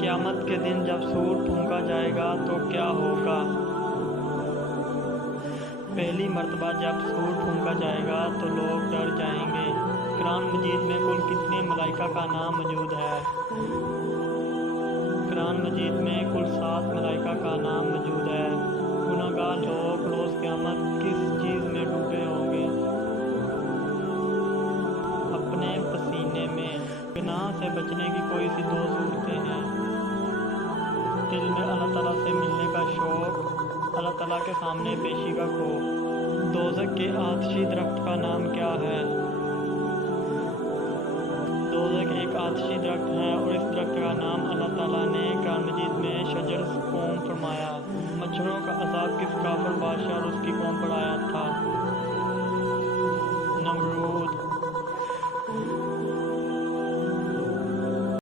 قیامت کے دن جب سور پھونکا جائے گا تو کیا ہوگا؟ پہلی مرتبہ جب سور پھونکا جائے گا تو لوگ ڈر جائیں گے۔ قرآن مجید میں کل کتنے ملائکہ کا نام موجود ہے؟ قرآن مجید میں کل 7 ملائکہ کا نام موجود ہے۔ گناہگار لوگ روز قیامت کس چیز میں ڈوبے ہوں گے؟ اپنے پسینے میں۔ گناہ سے بچنے کی کوئی سی 2 صورتیں ہیں؟ دل میں اللہ تعالیٰ سے ملنے کا شوق، اللہ تعالیٰ کے سامنے پیشی کا خوف۔ دوزخ کے آتشی درخت کا نام کیا ہے؟ دوزخ ایک آتشی درخت ہے اور اس درخت کا نام اللہ تعالیٰ نے قرآن مجید میں شجر الزقوم فرمایا۔ مچھروں کا عذاب کس کافر بادشاہ اور اس کی قوم پر آیا تھا؟